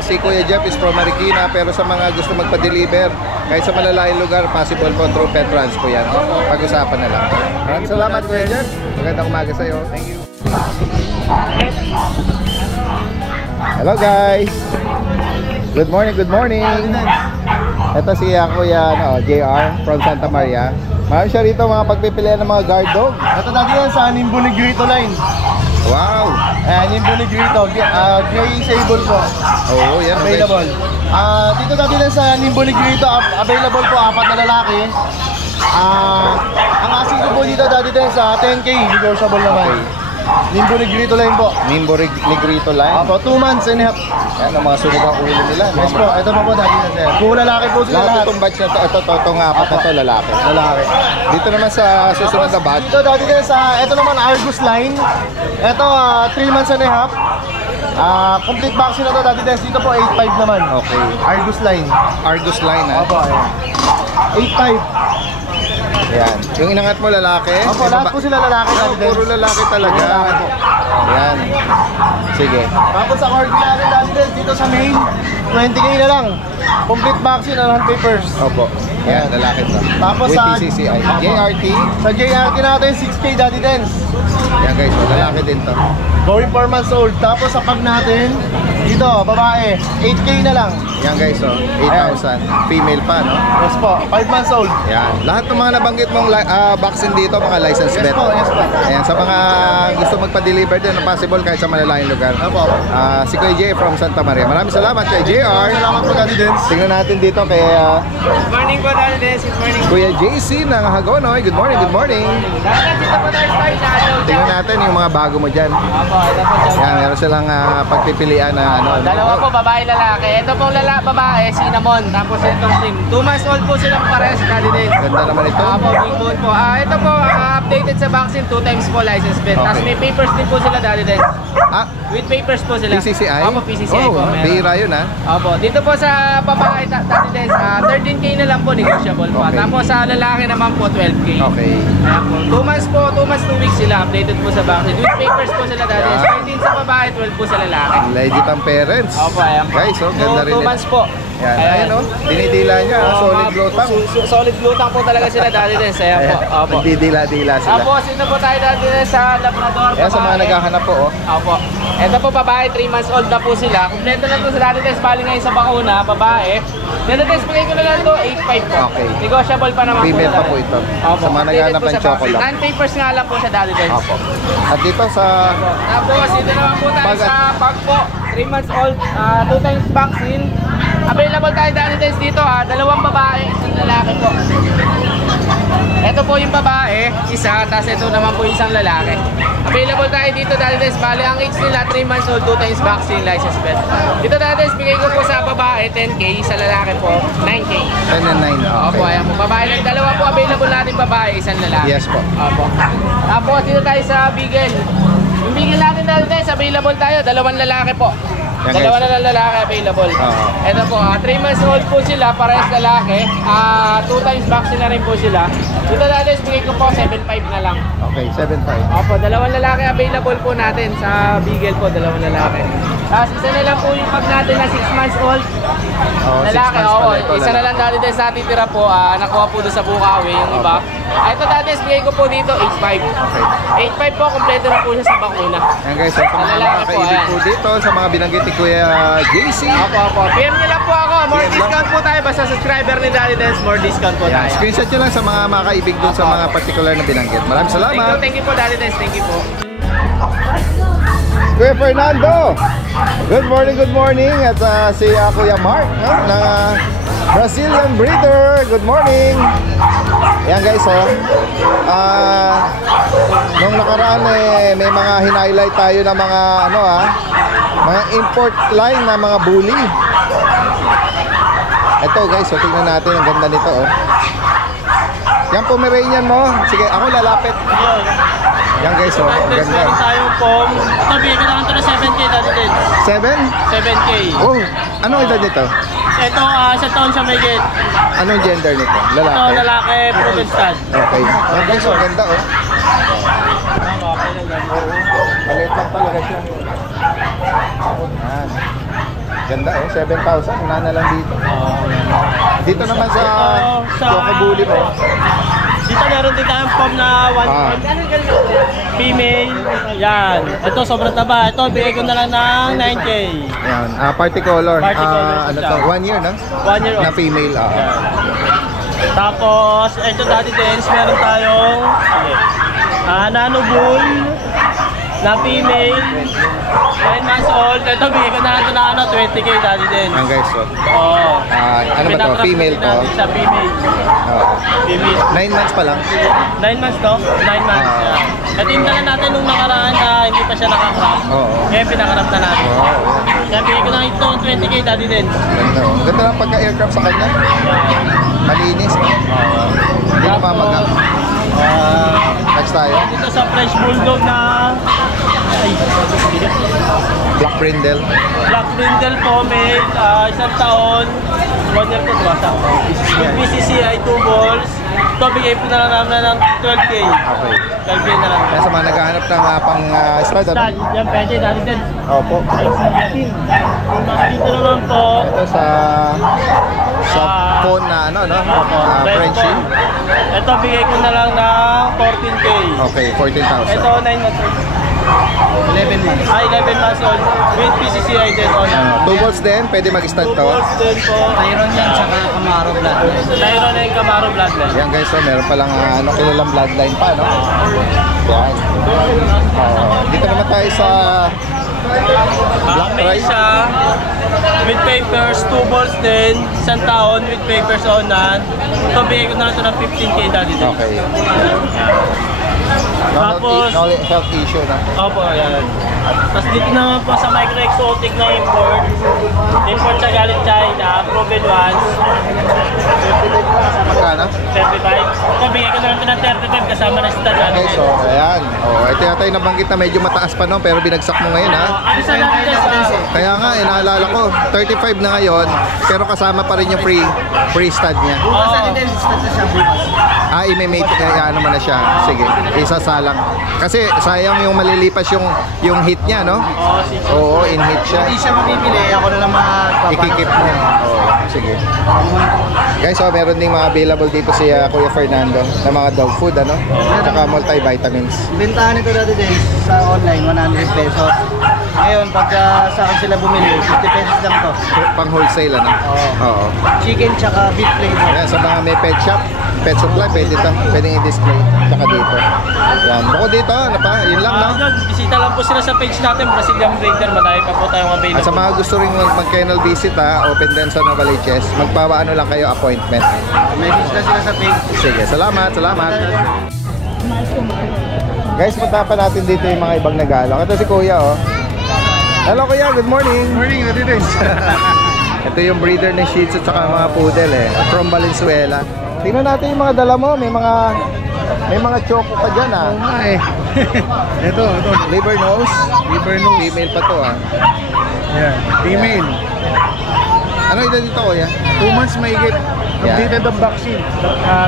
si Kuya Jeff is from Marikina, pero sa mga gusto magpa-deliver kahit sa malalayong lugar, possible po through Petrans po yan. Pag-usapan na lang. Maraming salamat Kuya Jeff. Magandang umaga sa iyo. Thank you. Hello guys. Good morning, good morning. Ito si Kuya JR from Santa Maria. Marami siya rito mga pagpipilian ng mga guard dog. Ito dati yan sa Nimbo Negrito line. Wow. Nimbo Negrito, gray sable po. Oo, yan. Available. Dito dati lang sa Nimbo Negrito, available po 4 na lalaki. Ang asking ko po dito dati din sa 10K, negotiable naman. Limbo Negrito line po. Nimbo Negrito line. Apo, 2 months and a half. Yan ang mga sunod ang ulo nila. Yes po, ito po dati na sir. Puro lalaki po sila Lahat lahat. itong batch na to, ito nga apat na to, lalaki. Lalaki. Dito naman sa susunod na batch, Dito dati din sa, ito naman Argus line. Ito 3 months and a half. Complete vaccine na to dati din. Dito po 8.5 naman. Okay. Argus line. Argus line ha. Opo, ayan. 8.5. Yan. Yung inangat mo lalaki. Opo, yung lahat baba- po sila lalaki dati din. Puro lalaki talaga. Lalaki po. Yan. Sige. Tapos sa corgi natin dati din, dito sa main, 20K na lang. Complete vaccine and papers. Opo. Yan, lalaki to. Tapos With sa PCCI. JRT. Sa JRT natin, 6K dati din. Yan guys, so, lalaki din to. Going 4 months old. Tapos sa pag natin, dito, babae, 8K na lang. Yan guys, so 8,000. Female pa, no? Yes po, 5 months old. Yan. Lahat ng mga nabanggit mong vaccine dito, mga licensed Yes vet. po, yes po. Ayan, sa mga gusto magpa-deliver din, possible kahit sa malalayong lugar. Opo. Si Kuya J from Santa Maria. Maraming salamat kay JR. Salamat po dati din. Tingnan natin dito kay Good morning po, Daddy Dens. Good morning. Kuya JC ng Hagonoy. Good morning, good morning. Dito po tayo sa Tingnan natin yung mga bago mo dyan. Opo, ito po siya. Yan, meron silang pagpipilian na ano. Dalawa po, babae, lalaki. Ito pong babae, cinnamon. Tapos itong cream. 2 months old po silang parehas, Daddy Dens. Ganda naman ito. Opo, big bone po. Ito po, updated sa vaccine 2 times po license vet. Tapos Okay. may papers din po sila, Daddy Dens. Ah, With papers po sila. PCCI? Opo, PCCI Oh, po. meron. bihira yun ha. Opo, dito po sa babae, Daddy Dens, 13K na lang po, negotiable po. Okay. Tapos sa lalaki naman po, 12K. Okay. Ayan po. 2 months po, 2 months, 2 weeks sila. Updated po sa vaccine. With papers po sila, Daddy Dens. Yeah. 13 sa babae, 12 po sa lalaki. Legit ang parents. Opo, ayan po. Guys, oh, ganda rin 2 ito. months po. Yan, ayan oh. Dinidila niya, solid glutang. Solid glutang po talaga sila, Daddy Dens. Ayan po. Opo. Nagdidila-dila sila. Tapos, ito po tayo, Daddy Dens, sa Labrador. Kaya sa mga babae. naghahanap po, oh. Opo. Ito po babae, 3 months old na po sila. Kompleto na to sa Daddy Dens, bali ngayon sa bakuna, babae. Daddy Dens, bigay ko na lang to, 8.5 po. Okay. Negotiable pa naman Female pa Daddy. po ito. Opo. Sa mga naghahanap Updated po ng sa chocolate. vaccine. Non-papers nga lang po sa Daddy Dens. Opo. At dito sa Tapos, dito naman po tayo Pag- sa pag po, 3 months old, 2 times vaccine. Available tayo Daddy Dens dito, 2 babae, 1 lalaki po. Ito po yung babae, isa, tapos ito naman po isang lalaki. Available tayo dito, Daddy Dens. Bali, ang age nila, 3 months old, 2 times vaccine, license vet. Dito, Daddy Dens, bigay ko po sa babae, 10K, sa lalaki po, 9K. 10 and 9. Opo, Okay. ayan po. Babae lang, dalawa po available natin babae, isang lalaki. Yes po. Opo. Tapos, dito tayo sa Beagle. Yung Beagle natin, Daddy Dens, available tayo, 2 lalaki po. Yan, Dalawa guys. na lang lalaki available. Oo. Ito po, 3 months old po sila, parehas lalaki. 2 times vaccine na rin po sila. Dito Daddy, bigay ko po 7.5 na lang. Okay, 7.5. Opo, 2 lalaki available po natin sa Beagle po, 2 lalaki. Tapos isa na lang po yung pag natin na 6 months old. Oh, 6 Lalaki, months oo. pala ito, Isa na lang Daddy Des natitira po. Nakuha po doon sa Bukawi, yung iba. Ito Daddy Des, bigay ko po dito 8.5. Okay. 8.5 po, kompleto na po siya sa bakuna. Yan guys, so, sa mga Lalaki po, makakaibig ayan. po dito, sa mga binanggit ni Kuya JC. Opo, opo. PM nyo lang po ako. More PM lang. discount po tayo. Basta subscriber ni Daddy Des, more discount po Yan, tayo. screenshot nyo lang sa mga makakaibig doon sa mga particular na binanggit. Maraming salamat. Thank you po Daddy Des. Thank you po. Kuya Fernando, good morning. At si Kuya Mark no, ng Brazilian breeder. Good morning. Yan guys, oh. Nung nakaraan may mga hinighlight tayo ng mga mga import line na mga bully. Ito guys, so tingnan natin ang ganda nito, oh. Yan Pomeranian mo. Sige, ako lalapit. Yan guys, oh. Ang ganda. Meron tayong pom. Ito, bigyan naman ito na 7K Daddy Dens. 7? 7K. Oh, anong edad nito? Ito, sa taon siya may get. Anong gender nito? Ito, Lalaki? lalaki, proven stud. Okay. Yan guys, oh, ganda, oh. Maliit lang talaga siya. Yan. Ganda, oh. 7,000. Una na lang dito. Dito naman sa Choco Bully mo. Dito meron din tayong pom na 1 Ah. female. Yan. Ito, sobrang taba. Ito, bigay ko na lang ng 9K. Yan. Party color. Party color Ano siya. to? 1 year, no? 1 year Na old. female, Tapos, ito Daddy Dens, meron tayong Nano Bull. na female, 9 months old. Ito, bigay ko na lang ito na 20K Daddy Dens. Ayan guys, so. Oo. Ano ba to? Female to? Sa female. Oo. Female. 9 months pa lang. 9 months to? 9 months. At tindahan natin nung nakaraan na hindi pa siya nakakrap. Oo. Kaya pinakarap na natin. Oo. Kaya bigay ko na ito 20K Daddy Dens. Ganda, oh. Ganda lang pagka-aircraft sa kanya. Malinis. Hindi na mamaga. Next tayo. Dito sa Fresh Bulldog na Black Brindle. Black Brindle po, may 1 taon. 1 year to tuwasa. With PCCI 2 balls. Ito, bigay po na lang namin ng 12K. Okay. 12K na lang. Kaya sa mga naghahanap ng pang stud, ano? Stud, yan pwede, Daddy Dens. Opo. Dito naman po. Ito sa phone na ano, no? Frenchie. Ito, bigay ko na lang ng 14K. Okay, 14,000. Ito, 9 months old. 11 months. 11 months old. With PCCI din on. 2 balls din, pwede mag-stud 2 to. balls din po. Tyron yan, saka Camaro Bloodline. Tyron and Camaro Bloodline. Yan guys, so meron palang kilalang bloodline pa, no? Yan. Dito naman tayo sa Black May Rice. siya with papers, 2 balls din, 1 taon with papers on na. Ito, bigay ko na lang ito ng 15K Daddy din. Okay. Tapos- No health issue, no? Opo, yan. Tapos dito naman po sa Micro Exotic na import. Import siya galing China, proven ones. Magkano? 35. Ito, bigay ko na lang ito ng 35 kasama na stud. Okay, so ayan. Ito yata yung nabanggit na medyo mataas pa, no? Pero binagsak mo ngayon, ha? Ano sa natin sa Kaya nga, naalala ko, 35 na ngayon, pero kasama pa rin yung free stud niya. I-mate, ano mo na siya. Sige, isasalang. Kasi sayang yung malilipas yung hit niya, no? Oo, in hit siya. Hindi siya mabibili, ako na lang Ikikip mo. Oo, sige. Guys, meron ding mga available dito si Kuya Fernando na mga dog food, ano? Tsaka multivitamins. Bentahan nito dati din sa online, 100 pesos. Ngayon, pagka sa akin sila bumili, 50 pesos lang to. Pang wholesale, ano? Oo. Chicken tsaka beef flavor. Ayan, sa mga may pet shop, pet supply, pwede ito. Pwedeng i-display. Tsaka dito. Yan. Bukod dito, ano pa? Yun lang, no? Bisita lang po sila sa page natin, Brazilian Breeder. Madami pa po tayong available. At sa mga gusto rin mag-kennel visit, open din sa Novaliches, magpapaano lang kayo appointment. Message na sila sa page. Sige, salamat. Guys, punta pa natin dito yung mga ibang nag-aalok. Ito si Kuya, oh. Hello Kuya, good morning. Morning, Natidens. Ito yung breeder ng Shih Tzu at saka mga poodle, from Valenzuela. Tingnan natin yung mga dala mo, may mga choco pa dyan, ah. Oo nga eh. Ito. Liver nose. Female pa to, ah. Yeah. Female. Ano edad dito, Kuya? 2 months mahigit. Updated ang vaccine.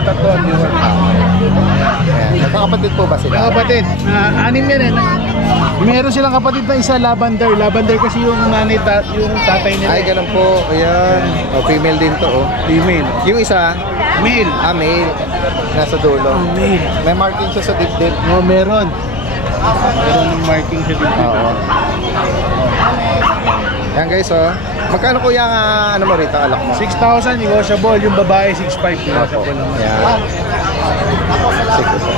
Tatlo ang viewer. Ayan. Nagkakapatid po ba sila? Kapatid, 6 yan eh. Meron silang kapatid na isa, lavender. Lavender kasi yung yung tatay nila. Ay, ganun po. Ayan. Female din to, oh. Female. Yung isa, Male. male. Nasa dulo. Male. May marking siya sa dibdib. Oh, meron. Meron ng marking sa dito. Oo. Yan guys, oh. Magkano Kuya ang ano mo rito, alak mo? 6,000 negotiable, yung babae 6,500 negotiable naman. Yan. Sige po.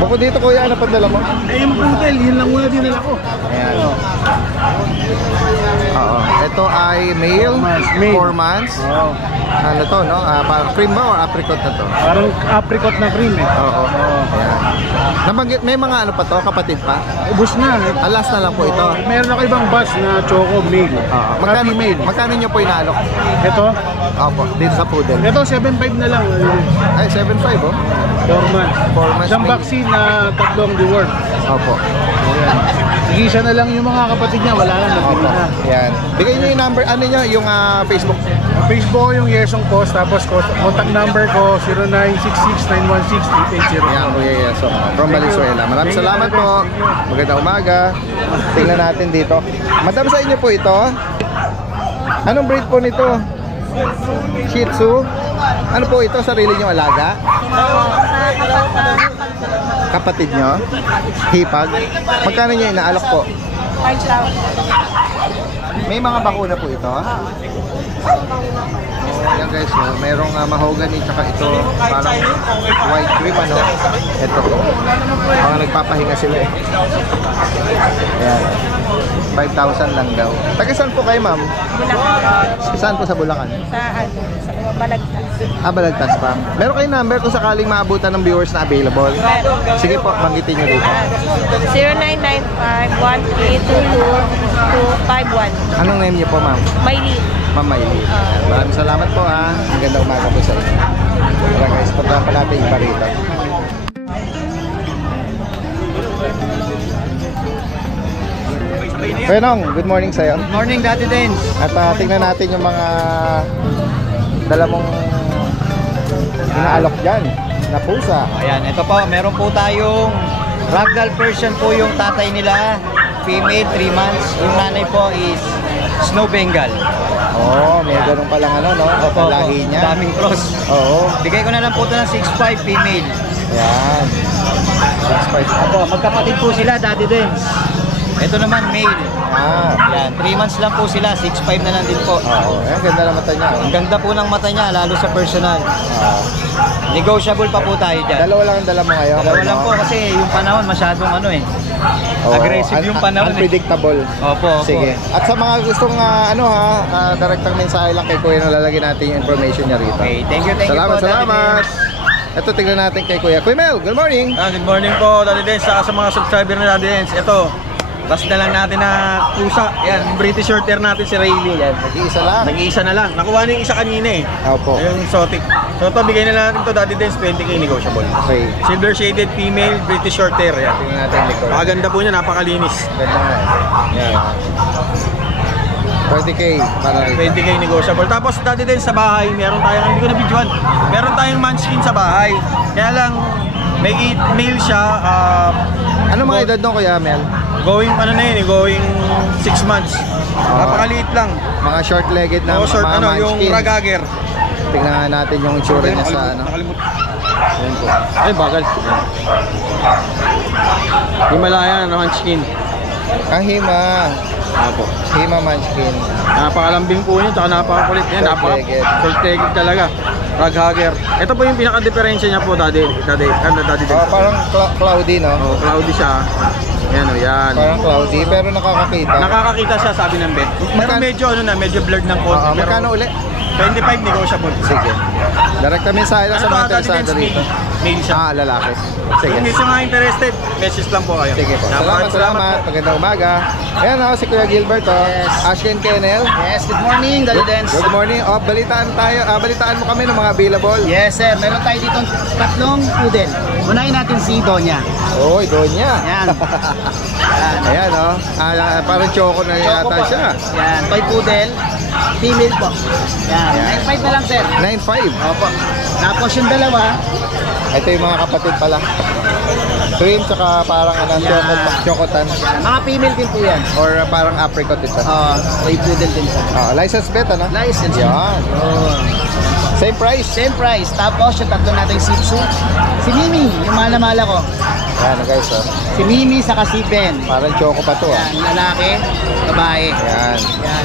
Bukod dito Kuya, ano pang dala mo? Eh, yung poodle, yun lang muna dinala ko. Ayan. Oo. Ito ay male, 4 months. Oo. Ano to, no? Cream ba or apricot na to? Parang apricot na cream eh. Oo. Ayan. Nabanggit, may mga ano pa to, kapatid pa? Ubus na. Alas na lang po ito. Meron ako ibang batch na choco male. Oo. Magkano nyo po inaalok? Ito, Opo, dito sa poodle. ito 7,500 na lang. Ay, 7.5 oh. 4 months. 4 months Isang male. vaccine na 3 deworm. Opo. Ayan. Nag-isa na lang yung mga kapatid niya, wala na, nabili na. Yan. Bigay nyo yung number, ano nyo, yung Facebook. Facebook yung Yersong Post, tapos contact number ko 0966-916-880. Yan, Kuya Yeso. From Valenzuela. Maraming salamat po. Magandang umaga. Tingnan natin dito. Madam, sa inyo po ito. Anong breed po nito? Shih Tzu? Ano po ito? Sarili nyo alaga? Kapatid nyo? Hipag? Magkano nyo inaalok po? May mga bakuna po ito? Ayan guys, so, merong mahogany tsaka ito parang white cream ano. Ito. Mga nagpapahinga sila eh. Ayan. 5,000 lang daw. Taga saan po kayo, ma'am? Bulacan. Saan po sa Bulacan? Sa Balagtas. Balagtas pa. Meron kayong number kung sakaling maabutan ng viewers na available? Sige po, banggitin nyo dito. 0995-1322-251. Anong name niyo po, ma'am? Maylin. Ma'am Maylin. Maraming salamat po ha. Magandang umaga po sa inyo. Tara guys, puntahan pa natin iba rito. Penong, good morning sa'yo. Morning, Daddy Dens. At tingnan natin yung mga dala mong inaalok dyan na pusa. Ayan, ito po, meron po tayong Ragdoll Persian po yung tatay nila. Female, 3 months. Yung nanay po is Snow Bengal. Oo, may ganun palang ano, no? Opo, Lahi niya. daming cross. Oo. Bigay ko na lang po ito ng 6'5", female. Ayan. 6'5". Opo, magkapatid po sila, Daddy Dens. Ito naman, male. Ayan, 3 months lang po sila, 6'5" na lang din po. Oo, ayan, ganda ng mata niya. Ang ganda po ng mata niya, lalo sa personal. Negotiable pa po tayo dyan. Dalawa lang ang dala mo ngayon. Dalawa lang po kasi yung panahon masyadong Oo, aggressive yung panahon. Unpredictable. Opo. Sige. At sa mga gustong direktang mensahe lang kay Kuya, nalalagay natin yung information niya rito. Okay, thank you Salamat, po. salamat. Ito, tignan natin kay Kuya. Kuya Mel, good morning. Good morning po, Daddy Dens. Sa mga subscriber na Daddy Dens. Ito, last na lang natin na pusa. Yan, British short hair natin si Rayleigh. Yan. Nag-iisa lang. Nag-iisa na lang. Nakuha na yung isa kanina eh. Opo. Yung exotic. So ito, bigay na natin to Daddy Dens, 20k negotiable. Okay. Silver shaded female, British short hair. Yan. Tingnan natin yung likod. Napakaganda po niya, napakalinis. Ganda nga. Yan. 20k para rito. 20k negotiable. Tapos Daddy Dens sa bahay, meron tayong, hindi ko na videoan, meron tayong munchkin sa bahay. Kaya lang, may male siya. Ano mga edad nung Kuya Mel? Going, ano na yun, going 6 months. Napakaliit lang. Mga short-legged na Short, mga yung munchkin. ragager. Tingnan nga natin yung itsura niya sa ano. Ayan po. Ay, bagal. Himalaya na munchkin. Hima. Apo. Hima munchkin. Napakalambing po niya, tsaka napakakulit niya. Short-legged. Short-legged talaga. Raghager. Ito po yung pinaka-diferensya niya po, Daddy. Parang cloudy, no? Oh, cloudy siya. Yan o, yan. Parang cloudy, pero nakakakita. Nakakakita siya, sabi ng vet. Pero medyo, medyo blurred ng konti. Pero Magkano uli? 25 negotiable. Sige. Direct kami sa sa mga interesado rito. Male siya. Lalaki. Sige. Kung hindi mga interested, message lang po kayo. Sige po. Salamat. Magandang umaga. Ayan si Kuya Gilbert. Ashken Kennel. Yes, good morning, Daddy Dens. Good morning. Balitaan mo kami ng mga available. Yes, sir. Meron tayo dito tatlong poodle. Unahin natin si Donya. Oy, Donya. Yan. Ayan, parang choco na yata Choco po. siya. Yan, toy poodle. Female po. Yan. 9.5 na lang, sir. 9.5. Opo. Tapos yung dalawa, Ito yung mga kapatid pala. Cream, tsaka parang chocotan. mga female din po yan. Or parang apricot ito. Toy poodle din po. License bet, ano? License. Yan. Same price. Same price. Tapos yung tatlo natin Shih Tzu. Si Mimi, yung mahal na mahal ako. Yan, guys. Si Mimi saka si Ben. Parang choco pa to. Yan, lalaki, babae. Yan. Yan.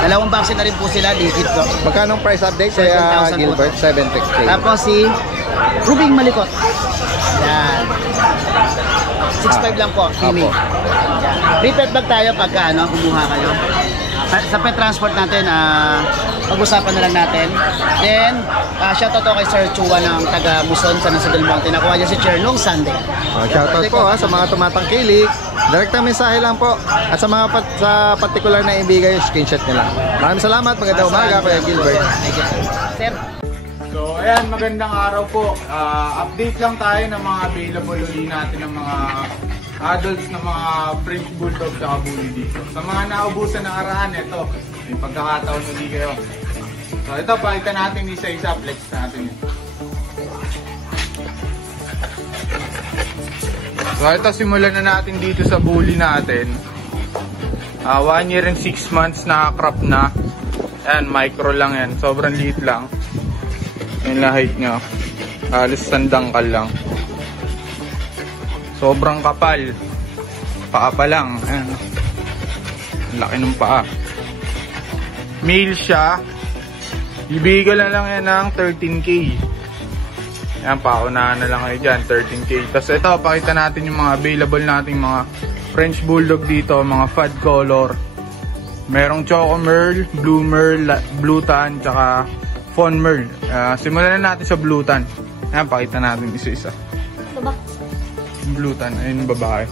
Dalawang vaccine na rin po sila, legit ko. Magkano ang price update? 7,000 Gilbert, 7,600. Tapos si Rubing Malikot. Yan. 6.5 lang po, Mimi. Yan. Free pet bag tayo pagka kumuha kayo. Sa pet transport natin, pag-usapan na lang natin. Then, shoutout to kay Sir Chua ng taga Muson sa Nasa Del Monte. Nakuha niya si Chair noong Sunday. Shoutout po sa mga tumatangkilik. Direktang mensahe lang po. At sa mga sa particular na ibigay, screenshot nila. Maraming salamat. Magandang umaga, Kuya Gilbert. Thank you, sir. So, ayan, magandang araw po. Update lang tayo ng mga available uli natin ng mga adults na mga French Bulldog at Bully dito. Sa mga naubusan ng arahan, ito, may pagkakataon uli kayo. So, ito, palitan natin isa-isa, flex natin. So, ito, simulan na natin dito sa Bully natin. 1 year and 6 months na crop na. Ayan, micro lang yan. Sobrang liit lang. Yung height nyo. Halos sandangkal lang. Sobrang kapal. Paa pa lang. Ayan. Laki ng paa. Male siya. Ibigay lang yan ng 13K. Yan, paunahan na lang kayo dyan, 13K. Tapos ito, pakita natin yung mga available nating mga French Bulldog dito, mga Fad Color. Merong Choco Merle, Blue Merle, Blue Tan, tsaka Fawn Merle. Simulan na natin sa Blue Tan. Yan, pakita natin isa-isa. Ito ba? Blue Tan, ayun yung babae.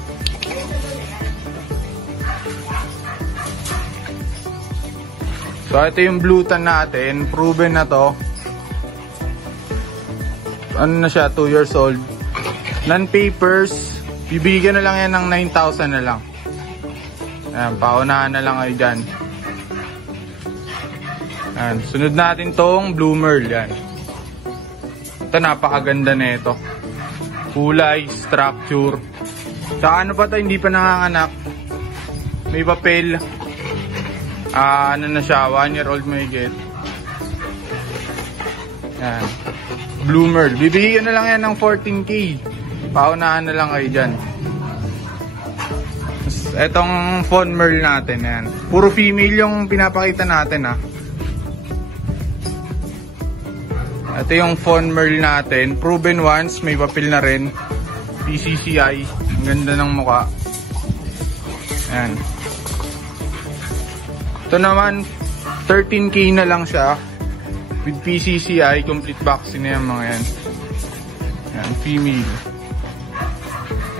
So ito yung Blue Tan natin, proven na to. Ano na siya, 2 years old. Non-papers, bibigyan na lang yan ng 9,000 na lang. Ayan, paunahan na lang kayo dyan. Ayan, sunod natin tong Blue Merle, yan. Ito, napakaganda na ito. Kulay, structure. Tsaka ano pa to, hindi pa nanganganak. May papel. Ano na siya, 1 year old may get. Yan. Blue Merle. Bibigyan na lang yan ng 14K. Paunahan na lang kayo dyan. Etong Fawn Merle natin, yan. Puro female yung pinapakita natin, ha. Ito yung Fawn Merle natin. Proven once, may papel na rin. PCCI. Ang ganda ng mukha. Yan. Ito naman, 13K na lang siya. With PCCI, complete vaccine na yan mga yan. Yan, female.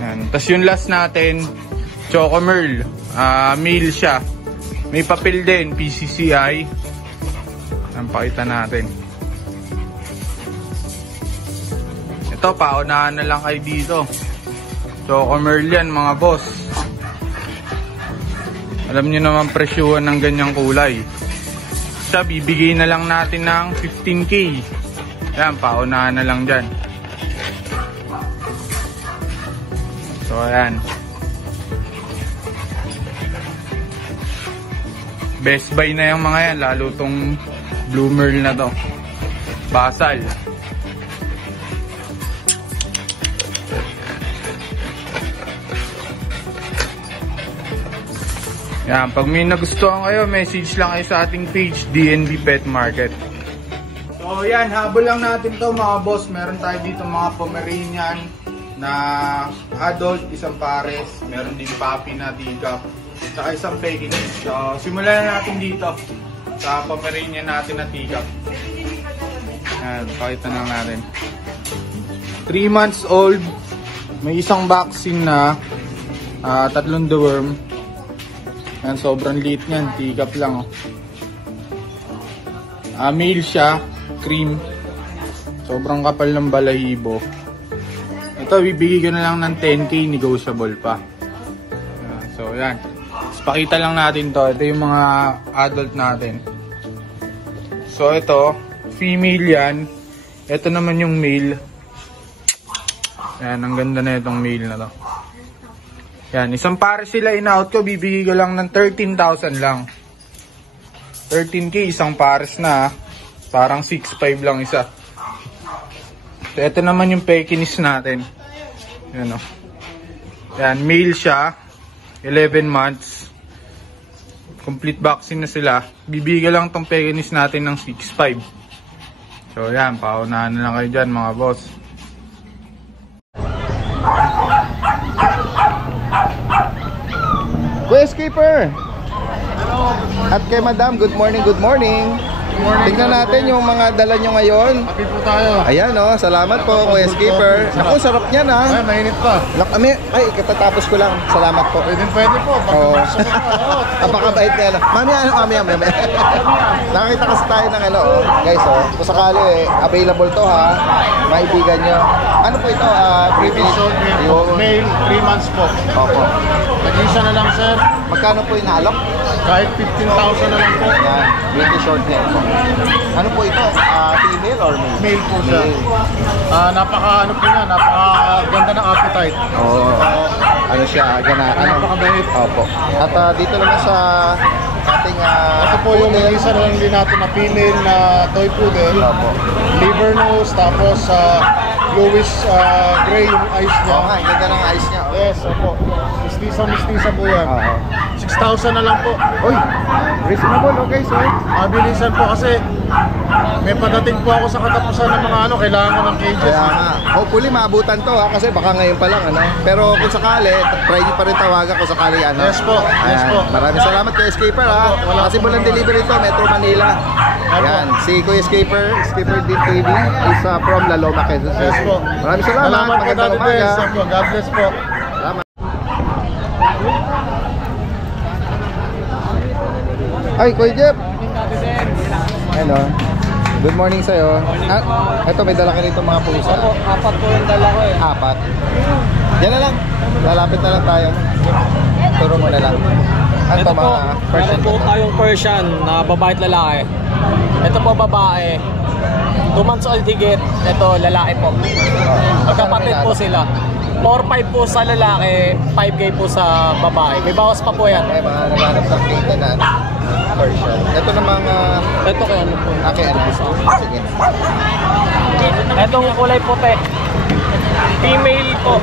Yan. Tapos yung last natin, Choco Merle. Male siya. May papel din, PCCI. Yan, pakita natin. Ito, paunahan na lang kayo dito. Choco Merle yan mga boss. Alam nyo naman presyuhan ng ganyang kulay. Siya, bibigay na lang natin ng 15K. Yan, paunahan na lang dyan. So, ayan. Best buy na yung mga yan, lalo tong Blue Merle na to. Basal. Yan, pag may nagustuhan kayo, message lang kayo sa ating page, DNB Pet Market. So yan, habol lang natin to mga boss. Meron tayo dito mga Pomeranian na adult, isang pares. Meron din puppy na teacup, saka isang Pekinese. So simulan na natin dito sa Pomeranian natin na teacup. Yan, pakita lang natin. 3 months old, may isang vaccine na, 3 deworm. Yan, sobrang liit niyan, teacup lang, oh. Male siya, cream. Sobrang kapal ng balahibo. Ito, bibigay ko na lang ng 10K, negotiable pa. So, yan. Tapos, pakita lang natin to. Ito yung mga adult natin. So, ito, female yan. Ito naman yung male. Yan, ang ganda na itong male na to. Yan, isang pares sila in-out ko, bibigay ko lang ng 13,000 lang. 13K, isang pares na, parang 6'5 lang isa. So, ito naman yung Pekinese natin. Yan, o. Yan, male siya, 11 months. Complete vaccine na sila. Bibigay lang tong Pekinese natin ng 6'5. So, yan, paunahan na lang kayo dyan, mga boss. Kuya Skipper! At kay Madam, good morning, good morning. Tignan natin yung mga dala nyo ngayon. Happy po tayo. Ayan, oh, salamat po, Kuya Skipper. Naku, sarap niyan, ha. Ay, mainit pa. Ay, katatapos ko lang. Salamat po. Pwede po. Oo. Apakabait niya. Mamaya. Nakakita kasi tayo ng ano, oh. Guys, oh. Kung sakali, available to, ha. Maibigan nyo. Ano po ito? British short hair po. Male, 3 months po. Opo. Nag-isa na lang, sir. Magkano po inaalok? Kahit 15,000 na lang po. Yan, British short hair po. Ano po ito? Female or male? Male po siya. Napakaganda ng appetite. Oo. Ano siya? Napakabait. Opo. At dito naman sa ating Ito po yung isa na lang din natin na female na toy poodle. Opo. Liver nose, tapos bluish gray yung eyes niya. Oo nga, ang ganda ng eyes niya. Oh. Yes, opo. Mistisa po yan. Oo. 6,000 na lang po. Uy, reasonable, okay, so. Mabilisan po kasi may padating po ako sa katapusan ng mga kailangan ko ng cages. Kaya nga, hopefully maabutan to ha, kasi baka ngayon pa lang, ano. Pero kung sakali, try nyo pa rin tawagan kung sakali, ano. Yes po, yes Ayan. po. Maraming salamat kay Escaper ha. Wala Kasi po walang problema. delivery to, Metro Manila. Ayan, si Kuya Escaper din TV is from La Loma, Quezon City. Yes po. Maraming salamat. Salamat po, Magandang Daddy umaga. Dens. God bless po. Salamat. Ay, Kuya Jeff. Hello. Good morning sa'yo. Ito, may dala ka rito mga pusa. Opo, 4 po yung dala ko eh. 4. Yan na lang. Lalapit na lang tayo. Turo mo na lang. Ano Ito mga po, person? meron po tayong Persian na babae at lalaki. Ito po babae. 2 months old higit. Ito lalaki po. Magkapatid po sila. 4-5 po sa lalaki, 5K po sa babae. May bawas pa po yan. Ay, mga naghanap ng kita na Persian. Ito na mga Ito kaya ano po. ano. Sige. Itong kulay puti. Female po.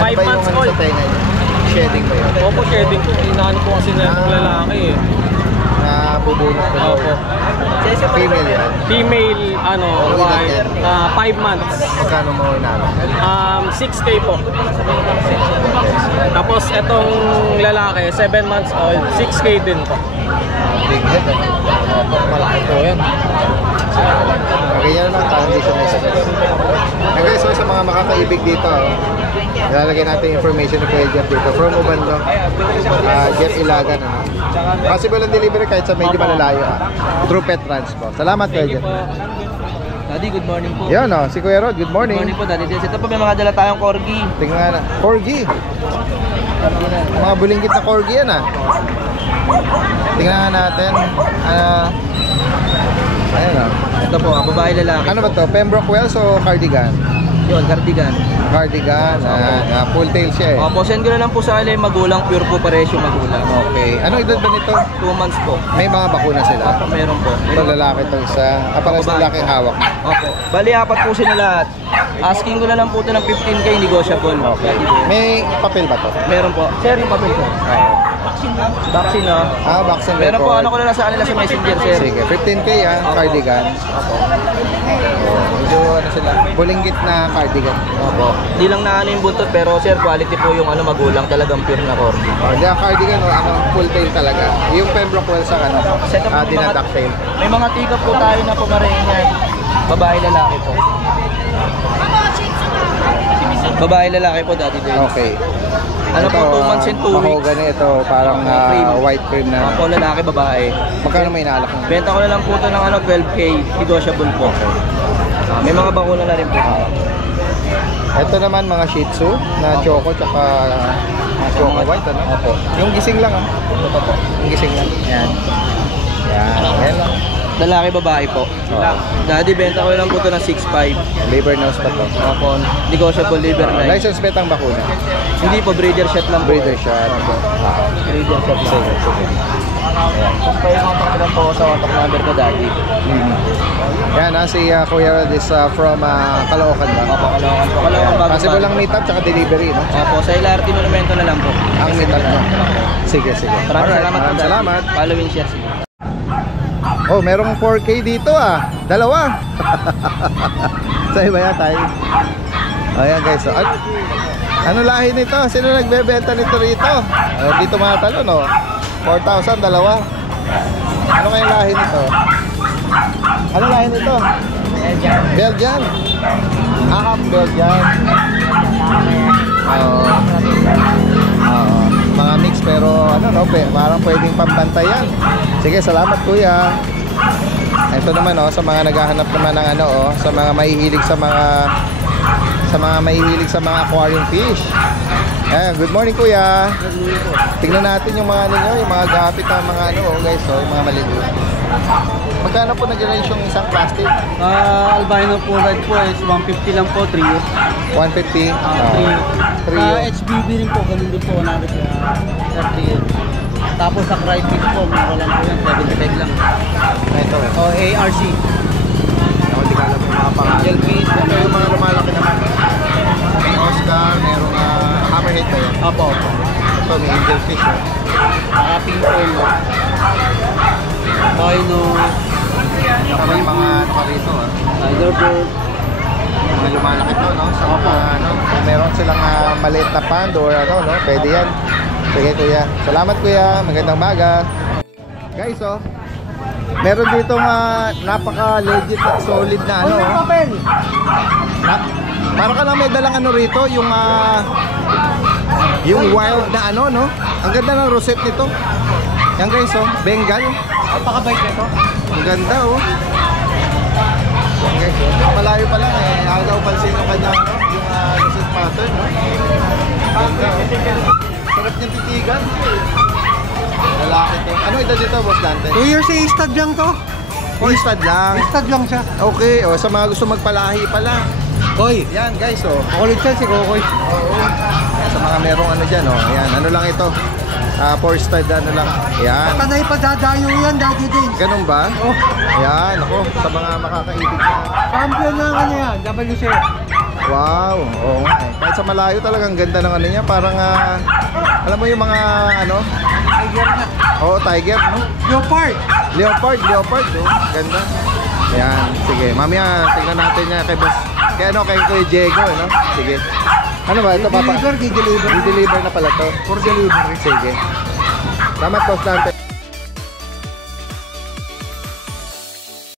5 months Sa old. tenga niya. Shedding ba yun? Opo, shedding po. Inaano po kasi na yung lalaki eh. Nabubunot ko. Opo. Female yan. Female, white, 5 months. Magkano mo inaano? 6K po. Tapos itong lalaki, 7 months old, 6K din po. Big head. Opo, malaki po yan. Okay, yan lang. Parang hindi siya may sakit. Okay, so sa mga makakaibig dito, ilalagay natin yung information ni Kuya Jeff dito. From Ubando, Jeff Ilagan. Possible ang delivery kahit sa medyo malalayo. Through Pet Transpo. Salamat Kuya Jeff. Daddy, good morning po. Yan si Kuya Rod. Good morning. Good morning po, Daddy Dens. Ito po, may mga dala tayong corgi. Tingnan na. Corgi. Mga bulinggit na corgi yan Tingnan nga natin. Ayan Ito po, babae lalaki. Ano ba to? Pembroke Wells o cardigan? Yun, cardigan. Cardigan. Full tail siya eh. Opo, send ko na lang po sa kanila yung magulang, pure po paresyo magulang. Okay. Ano edad ba nito? 2 months po. May mga bakuna sila? Opo, meron po. Ito lalaki to isa. Parang Babae. lalaki hawak. Opo. Bali, 4 po sila lahat. Asking ko na lang po ito ng 15K negotiable. Okay. May papel ba to? Meron po. Sir, yung papel ko. Vaccine na. Vaccine Meron po, record. ano ko na lang sa kanila sa messenger, sir. Sige, 15K cardigan. Opo. Medyo ano sila, bulinggit na cardigan. Opo. Hindi lang na ano yung buntot, pero sir, quality po yung magulang, talagang pure na corgi. Hindi ang cardigan, full tail talaga. Yung Pembroke Wells sa Set up po dinaduck tail. May mga tika po tayo na pumaringan. Babae lalaki po. Babae lalaki po, Daddy Dens. Okay. Ano po, 2 months and 2 weeks. Mahogany ito, parang white cream na. Ako lalaki, babae. Magkano may inaalak mo? Benta ko na lang po ito ng 12K, negotiable po. May mga bakuna na rin po. Ito naman mga Shih Tzu na choco tsaka choco white ano? Opo. Yung gising lang Ito po. Yung gising lang. Yan. Yan lang. Lalaki, babae po. Daddy, benta ko na lang po ito ng 6'5". Liver nose pa to. Opo, negotiable liver na. License bet ang bakuna. Hindi po, breeder shot lang po. Breeder shot. Breeder shot lang. Kung kayo mga pakilang po sa contact number ko, Daddy. Yan si Kuya Rod is from Caloocan ba? Opo, Caloocan po. Caloocan bago. Possible lang meet up tsaka delivery, no? Opo, sa LRT Monumento na lang po. Ang meet up mo. Sige. Maraming salamat po, Daddy. Salamat. Follow and share. Oh, merong 4K dito Dalawa. Sa iba yan tayo. Ayan guys. So, ano lahi nito? Sino nagbebenta nito rito? Dito mga talon 4,000 dalawa. Ano kayong lahi nito? Ano lahi nito? Belgian. Belgian. Mga mix pero parang pwedeng pambantayan. Sige, salamat kuya. Ito naman sa mga naghahanap naman ng sa mga mahihilig sa mga aquarium fish. Good morning kuya. Tingnan natin yung mga yung mga gapit ng mga guys, yung mga maliliit. Magkano po nag-range yung isang plastic? Albino po red po is 150 lang po, 3 years. 150? 3 years. HBB rin po, ganun din po natin sa 30 years. Tapos sa cry fish po, mura lang po yan, 75 lang. Ito ARC. Hindi ka alam yung mga pangalan. Jellyfish. Ito yung mga lumalaki naman. May Oscar, merong white ba yan? Opo, opo. Ito, may angelfish. Oh. Saka pink pearl. Rhino. Saka may mga ano ka rito, ah. Tiger bird. Mga lumalaki to, no? Sa mga, ano, kung meron silang maliit na pond or ano, no? Pwede yan. Sige, kuya. Salamat, kuya. Magandang maga. Guys, oh. Meron dito napaka-legit at solid na ano. Para ka lang may dalang ano rito, yung wild na ano, no? Ang ganda ng rosette nito. Yan guys, oh. Bengal. Napakabait nito. Ang ganda, oh. Yan guys, oh. Malayo pa lang eh. Agaw pansin yung kanyang, no? Yung rosette pattern, no? Ganda, oh. Sarap niyang titigan. Lalaki to. Ano edad dito, Boss Dante? 2 years eh, stud lang to. Oh, stud lang. Stud lang siya. Okay, oh, sa mga gusto magpalahi pala. Koy. Yan guys, oh. Kukulit siya si Kokoy. Oo. Sa mga merong ano dyan, oh. Yan, ano lang ito. 4 stud, ano lang. Yan. Tanay pa dadayo yan, Daddy Dins. Ganun ba? Oh. Yan, ako. Sa mga makakaibig na. Champion na ano yan, WC. Wow. Oo nga eh. Kahit sa malayo talagang ganda ng ano niya. Parang, alam mo yung mga, ano? Tiger na. Oo, tiger, no? Leopard. Leopard, no? Ganda. Yan, sige. Mamaya, tingnan natin niya kay Boss. Kay ano, kay Kuya Diego, no? Sige. Ano ba? Ito, Di-deliver. I-deliver na pala to. For delivery. Sige. Salamat, Boss Dante.